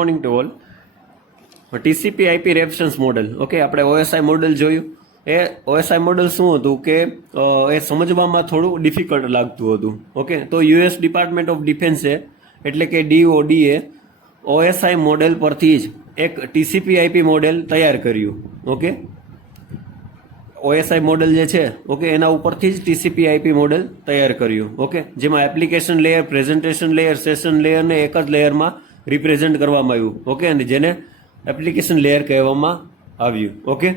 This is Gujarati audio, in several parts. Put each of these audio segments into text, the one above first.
Morning to all. TCP IP reference model. Okay, આપણે ઓએસઆઈ મોડેલ જોયું. એ ઓએસઆઈ મોડેલ શું હતું કે એ સમજવામાં થોડું ડિફિકલ્ટ લાગતું હતું. ઓકે, તો યુએસ ડિપાર્ટમેન્ટ ઓફ ડિફેન્સે એટલે કે DODએ ઓએસઆઈ મોડેલ પરથી જ એક ટીસીપી આઈપી મોડેલ તૈયાર કર્યું. ઓકે, ઓએસઆઈ મોડેલ જે છે, ઓકે, એના ઉપરથી જ ટીસીપી આઈપી મોડેલ તૈયાર કર્યું. ઓકે, જેમાં application layer, presentation layer, session લેયરને એક જ લેયરમાં રિપ્રેઝેન્ટ કરવામાં આવ્યું. ઓકે, અને જેને એપ્લિકેશન લેયર કહેવામાં આવ્યું. ઓકે,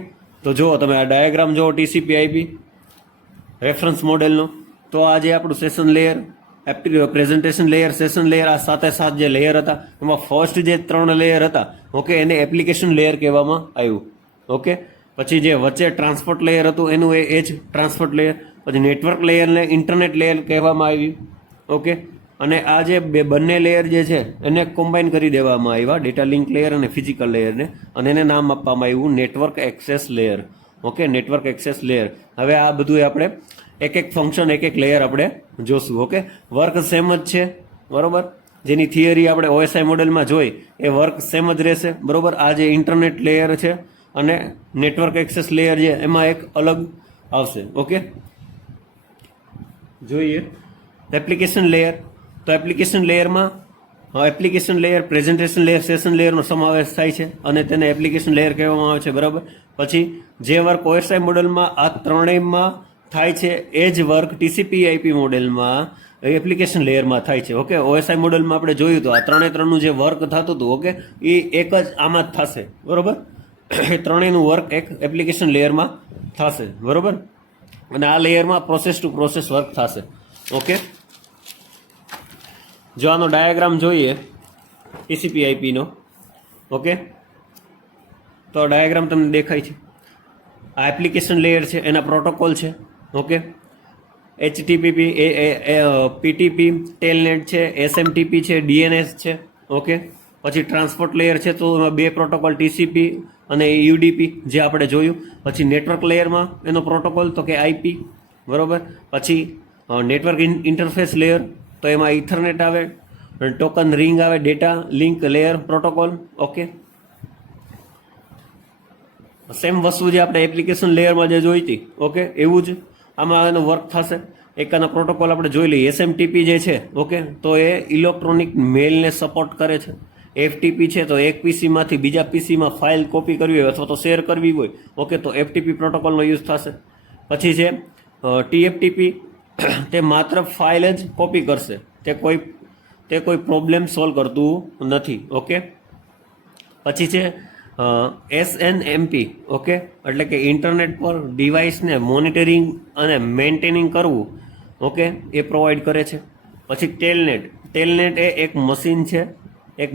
તો જુઓ તમે આ ડાયાગ્રામ જુઓ ટીસીપી આઈપી રેફરન્સ મોડેલનો. તો આ જે આપણું session layer, presentation layer, session layer, આ સાથે સાત જે લેયર હતા એમાં ફર્સ્ટ જે 3 લેયર હતા, ઓકે, એને એપ્લિકેશન લેયર કહેવામાં આવ્યું. ઓકે, પછી જે વચ્ચે ટ્રાન્સપોર્ટ લેયર હતું એનું એ જ ટ્રાન્સપોર્ટ લેયર. પછી નેટવર્ક લેયરને ઇન્ટરનેટ લેયર કહેવામાં આવ્યું. ઓકે, અને આ જે બંને લેયર જે છે એને કોમ્બાઈન કરી દેવામાં આવ્યા, ડેટા લિંક લેયર અને ફિઝિકલ લેયરને, અને એને નામ આપવામાં આવ્યું network access layer. Okay, network access layer. હવે આ બધું આપણે એક એક ફંક્શન, એક એક લેયર આપણે જોશું. ઓકે, વર્ક સેમ જ છે, બરોબર. જેની થિયરી આપણે ઓએસઆઈ મોડેલમાં જોઈ એ વર્ક સેમ જ રહેશે, બરોબર. આ જે ઇન્ટરનેટ લેયર છે અને નેટવર્ક એક્સેસ લેયર છે એમાં એક અલગ આવશે. ઓકે, જોઈએ એપ્લિકેશન લેયર. તો એપ્લિકેશન લેયરમાં application layer, presentation layer, session લેયરનો સમાવેશ થાય છે અને તેને એપ્લિકેશન લેયર કહેવામાં આવે છે, બરાબર. પછી જે વર્ક ઓએસઆઈ મોડેલમાં આ ત્રણેયમાં થાય છે એ જ વર્ક ટીસીપી આઈપી મોડેલમાં એપ્લિકેશન લેયરમાં થાય છે. ઓકે, ઓએસઆઈ મોડેલમાં આપણે જોયું તો આ ત્રણનું જે વર્ક થતું હતું, ઓકે, એ એક જ આમાં જ થશે, બરોબર. એ ત્રણેયનું વર્ક એક એપ્લિકેશન લેયરમાં થશે, બરોબર. અને આ લેયરમાં પ્રોસેસ ટુ પ્રોસેસ વર્ક થશે. ઓકે, જો આનો ડાયાગ્રામ જોઈએ ટીસીપી આઈપીનો, ઓકે, તો ડાયાગ્રામ તમને દેખાય છે. આ એપ્લિકેશન લેયર છે, એના પ્રોટોકોલ છે. ઓકે, HTTP, PTP, ટેલનેટ છે, SMTP છે, DNS છે. ઓકે, પછી ટ્રાન્સપોર્ટ લેયર છે, તો એમાં 2 પ્રોટોકોલ TCP અને UDP જે આપણે જોયું. પછી નેટવર્ક લેયરમાં એનો પ્રોટોકોલ તો કે IP, બરોબર. પછી નેટવર્ક ઇન્ટરફેસ લેયર, તો એમાં ઇથરનેટ આવે, ટોકન રિંગ આવે, data link layer protocol. Okay, same વસ્તુ જે આપણે એપ્લિકેશન લેયરમાં જે જોઈ હતી, ઓકે, એવું જ આમાં એનો વર્ક થશે. એક આના પ્રોટોકોલ આપણે જોઈ લઈએ. SMTP જે છે, ઓકે, તો એ ઇલેક્ટ્રોનિક મેલને સપોર્ટ કરે છે. FTP છે તો એક પીસીમાંથી બીજા પીસીમાં ફાઇલ કોપી કરવી હોય અથવા તો શેર કરવી હોય, ઓકે, તો FTP પ્રોટોકોલનો યુઝ થશે. પછી છે TFTP, તે માત્ર ફાઇલ જ કોપી કરશે, તે કોઈ પ્રોબ્લેમ સોલ્વ કરતું નથી. ઓકે, પછી છે SNMP, ઓકે, એટલે કે ઇન્ટરનેટ પર ડિવાઇસને મોનિટરિંગ અને મેન્ટેનિંગ કરવું, ઓકે, એ પ્રોવાઈડ કરે છે. પછી ટેલનેટ એ એક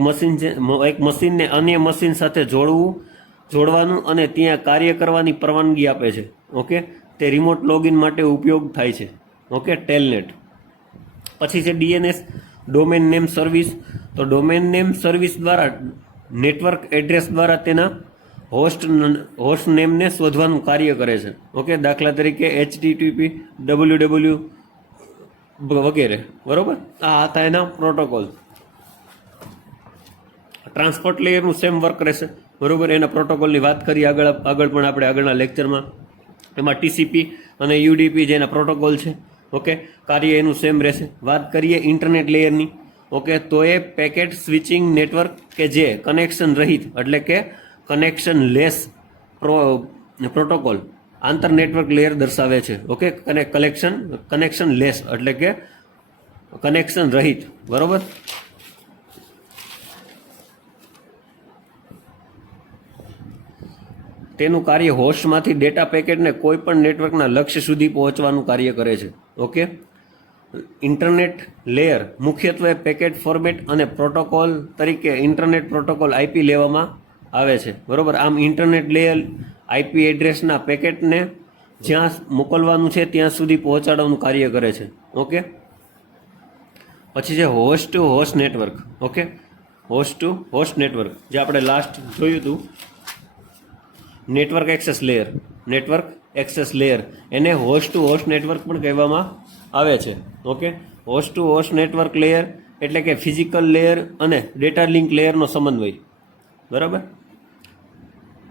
મશીનને અન્ય મશીન સાથે જોડવાનું અને ત્યાં કાર્ય કરવાની પરવાનગી આપે છે. ઓકે, તે રિમોટ લોગિન માટે ઉપયોગ થાય છે. Okay, telnet. પછી છે DNS, ડોમેન નેમ સર્વિસ. તો ડોમેન નેમ સર્વિસ દ્વારા નેટવર્ક એડ્રેસ દ્વારા તેના હોસ્ટ નેમને શોધવાનું કાર્ય કરે છે. ઓકે, દાખલા તરીકે HTTP, www વગેરે, બરોબર. આ હતા એના પ્રોટોકોલ. ટ્રાન્સપોર્ટ લેયરનું સેમ વર્ક રહેશે, બરોબર. એના પ્રોટોકોલની વાત કરીએ આગળ પણ આપણે આગળના લેક્ચરમાં. એમાં TCP અને UDP જેના પ્રોટોકોલ છે, ઓકે, કાર્ય એનું સેમ રહેશે. વાત કરીએ ઇન્ટરનેટ લેયરની, ઓકે, તો એ પેકેટ સ્વિચિંગ નેટવર્ક કે જે કનેક્શન રહિત એટલે કે કનેક્શન લેસ પ્રોટોકોલ આંતર નેટવર્ક લેયર દર્શાવે છે. ઓકે, કનેક્શન લેસ એટલે કે કનેક્શન રહિત, બરોબર. તેનું કાર્ય હોસ્ટમાંથી ડેટા પેકેટને કોઈ પણ નેટવર્કના લક્ષ્ય સુધી પહોંચવાનું કાર્ય કરે છે. ઓકે, ઇન્ટરનેટ લેયર મુખ્યત્વે પેકેટ ફોર્મેટ અને પ્રોટોકોલ તરીકે ઇન્ટરનેટ પ્રોટોકોલ IP લેવામાં આવે છે, બરોબર. આમ ઇન્ટરનેટ લેયર IP એડ્રેસના પેકેટને જ્યાં મોકલવાનું છે ત્યાં સુધી પહોંચાડવાનું કાર્ય કરે છે. ઓકે, પછી છે host to host network. Okay, host to host network જે આપણે લાસ્ટ જોયું હતું. નેટવર્ક એક્સેસ લેયર એને હોસ્ટ ટુ હોસ્ટ નેટવર્ક પણ કહેવામાં આવે છે. Okay, host to host network layer એટલે કે ફિઝિકલ લેયર અને ડેટા લિંક લેયરનો સમન્વય, બરાબર.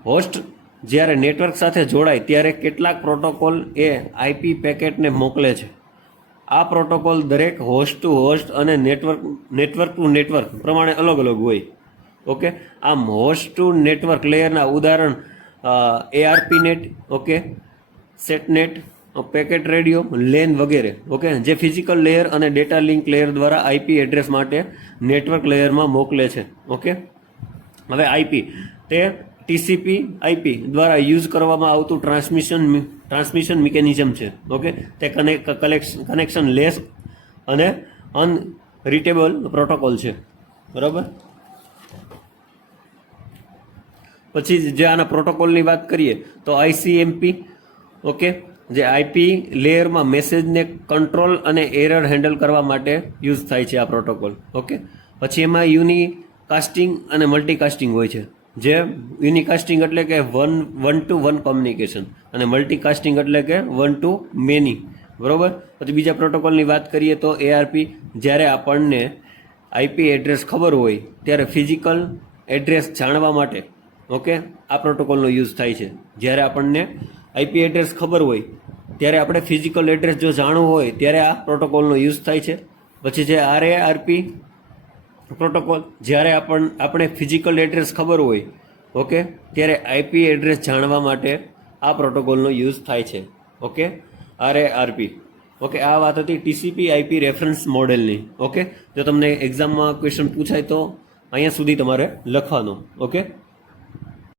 હોસ્ટ જ્યારે નેટવર્ક સાથે જોડાય ત્યારે કેટલાક પ્રોટોકોલ એ આઈપી પેકેટને મોકલે છે. આ પ્રોટોકોલ દરેક હોસ્ટ ટુ હોસ્ટ અને નેટવર્ક ટુ નેટવર્ક પ્રમાણે અલગ અલગ હોય. ઓકે, આમ હોસ્ટ ટુ નેટવર્ક લેયરના ઉદાહરણ ARP net, okay, satnet, packet radio, LAN વગેરે. ઓકે, જે ફિઝિકલ લેયર અને ડેટા લિંક લેયર દ્વારા આઈપી એડ્રેસ માટે નેટવર્ક લેયરમાં મોકલે છે. ઓકે, હવે આઈપી તે ટીસીપી આઈપી દ્વારા યુઝ કરવામાં આવતું ટ્રાન્સમિશન મિકેનિઝમ છે. ઓકે, તે કનેક્શન લેસ અને અનરીટેબલ પ્રોટોકોલ છે, બરાબર. પછી જે આના પ્રોટોકોલની વાત કરીએ તો આઈસીએમપી, ઓકે, જે આઈપી લેયરમાં મેસેજને કંટ્રોલ અને એરર હેન્ડલ કરવા માટે યુઝ થાય છે આ પ્રોટોકોલ. ઓકે, પછી એમાં યુનિકાસ્ટિંગ અને મલ્ટીકાસ્ટિંગ હોય છે. જે યુનિકાસ્ટિંગ એટલે કે વન ટુ વન કોમ્યુનિકેશન અને મલ્ટીકાસ્ટિંગ એટલે કે વન ટુ મેની, બરાબર. પછી બીજા પ્રોટોકોલની વાત કરીએ તો એઆરપી, જ્યારે આપણને આઈપી એડ્રેસ ખબર હોય ત્યારે ફિઝિકલ એડ્રેસ જાણવા માટે, ઓકે, આ પ્રોટોકોલનો યુઝ થાય છે. જ્યારે આપણને આઈપી એડ્રેસ ખબર હોય ત્યારે આપણે ફિઝિકલ એડ્રેસ જો જાણવું હોય ત્યારે આ પ્રોટોકોલનો યુઝ થાય છે. પછી જે આરએઆરપી પ્રોટોકોલ, જ્યારે આપણે ફિઝિકલ એડ્રેસ ખબર હોય, ઓકે, ત્યારે આઈપી એડ્રેસ જાણવા માટે આ પ્રોટોકોલનો યુઝ થાય છે. ઓકે, આરએઆરપી. ઓકે, આ વાત હતી ટીસીપી આઈપી રેફરન્સ મોડેલની. ઓકે, જો તમને એક્ઝામમાં ક્વેશ્ચન પૂછાય તો અહીંયા સુધી તમારે લખવાનો. ઓકે.